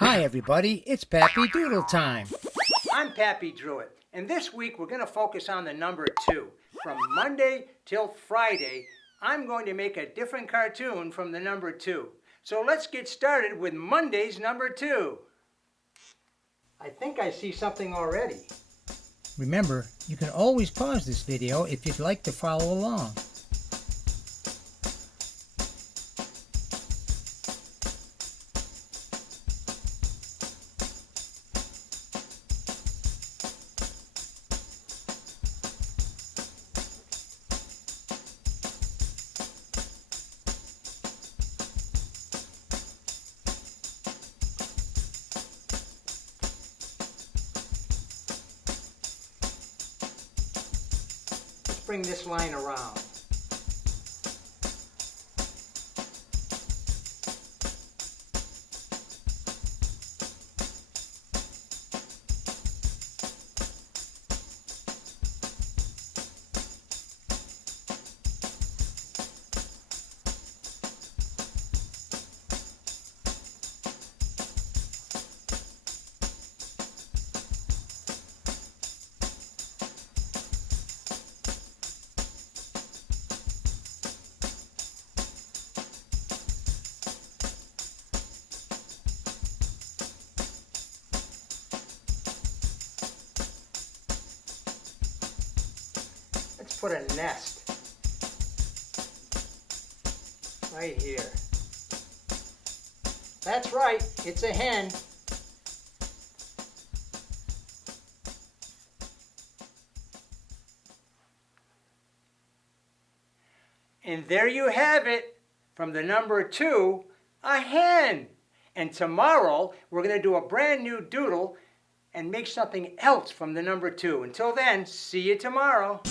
Hi everybody, it's Pappy Doodle time. I'm Pappy Drewitt, and this week we're going to focus on the number 2. From Monday till Friday, I'm going to make a different cartoon from the number 2. So let's get started with Monday's number 2. I think I see something already. Remember, you can always pause this video if you'd like to follow along. Let's bring this line around. Let's put a nest right here. That's right, it's a hen. And there you have it, from the number 2, a hen. And tomorrow we're going to do a brand new doodle and make something else from the number 2. Until then, see you tomorrow.